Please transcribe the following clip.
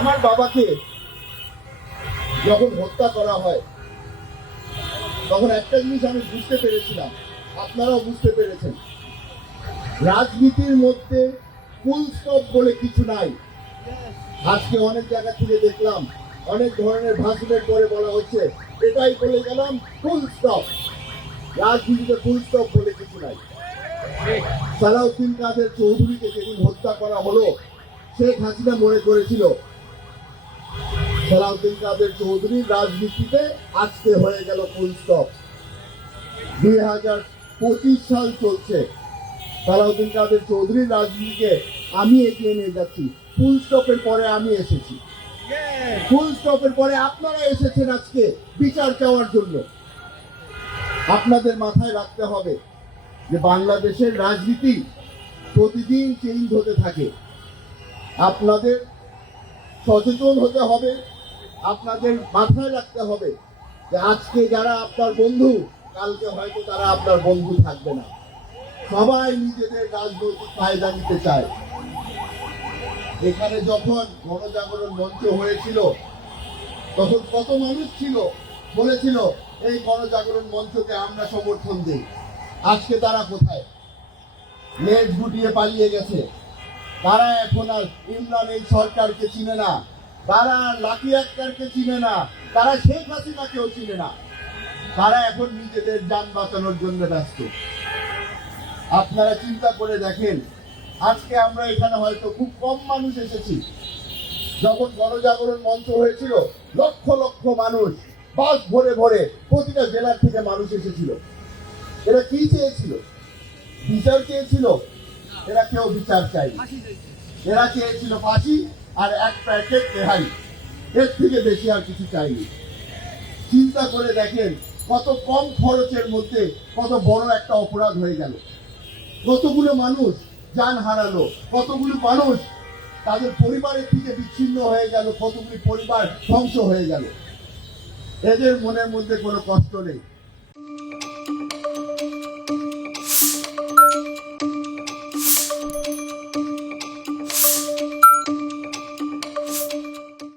আমার বাবাকে যখন হত্যা করা হয় তখন একটা জিনিস আমি বুঝতে পেরেছিলাম, আপনারাও বুঝতে পেরেছেন, রাজনীতির মধ্যে ফুল স্টপ বলে কিছু নাই। আজকে অনেক জায়গা থেকে দেখলাম অনেক ধরনের ভাষণের পরে বলা হচ্ছে এটাই বলে গেলাম ফুল স্টপ। রাজনীতিতে ফুল স্টপ বলে কিছু নাই। সালাউদ্দিন কাদের চৌধুরীকে যেদিন হত্যা করা হলো, শেখ হাসিনা মনে করেছিল সালাউদ্দিন কাদের চৌধুরীর রাজনীতিতে আজকে হয়ে গেল ফুল স্টপ। 2025 সাল চলছে, সালাউদ্দিন কাদের চৌধুরীর রাজনীতিকে আমি এগিয়ে নিয়ে যাচ্ছি। ফুল স্টপের পরে আমি এসেছি, ফুল স্টপের পরে আপনারা এসেছেন আজকে বিচার চাওয়ার জন্য। আপনাদের মাথায় রাখতে হবে যে বাংলাদেশের রাজনীতি প্রতিদিন চেঞ্জ হতে থাকে। আপনাদের সচেতন হতে হবে, আপনাদের মাথায় রাখতে হবে যে আজকে যারা আপনার বন্ধু, কালকে হয়তো তারা আপনার বন্ধু থাকবে না। সবাই নিজেদের রাজনৈতিক ফায়দা নিতে চায়। এখানে যখন গণজাগরণ মঞ্চ হয়েছিল তখন কত মানুষ ছিল, বলেছিল এই গণজাগরণ মঞ্চকে আমরা সমর্থন দিই। আজকে তারা কোথায়? লেজ গুটিয়ে পালিয়ে গেছে। তারা এখন আর ইমরান এই সরকারকে চিনে না, তারা লাকি আক্তারকে চিনে না, তারা শেখ হাসিনাকেও চিনে না। তারা এখন নিজেদের যান বাঁচানোর জন্য ব্যস্ত। আপনারা চিন্তা করে দেখেন, আজকে আমরা এখানে হয়তো খুব কম মানুষ এসেছি। যখন গণজাগরণ মঞ্চ হয়েছিল লক্ষ লক্ষ মানুষ বাস ভরে ভরে প্রতিটা জেলার থেকে মানুষ এসেছিল। এরা কি চেয়েছিল? বিচার চেয়েছিল? এরা কেউ বিচার চাই, এরা চেয়েছিল ফাঁসি আর এক প্যাকেট রেহাই। এর থেকে বেশি আর কিছু চাইনি। চিন্তা করে দেখেন কত কম খরচের মধ্যে কত বড় একটা অপরাধ হয়ে গেল। কতগুলো মানুষ জান হারালো, কতগুলো মানুষ তাদের পরিবারের থেকে বিচ্ছিন্ন হয়ে গেল, কতগুলি পরিবার ধ্বংস হয়ে গেল। এদের মনের মধ্যে কোনো কষ্ট নেই।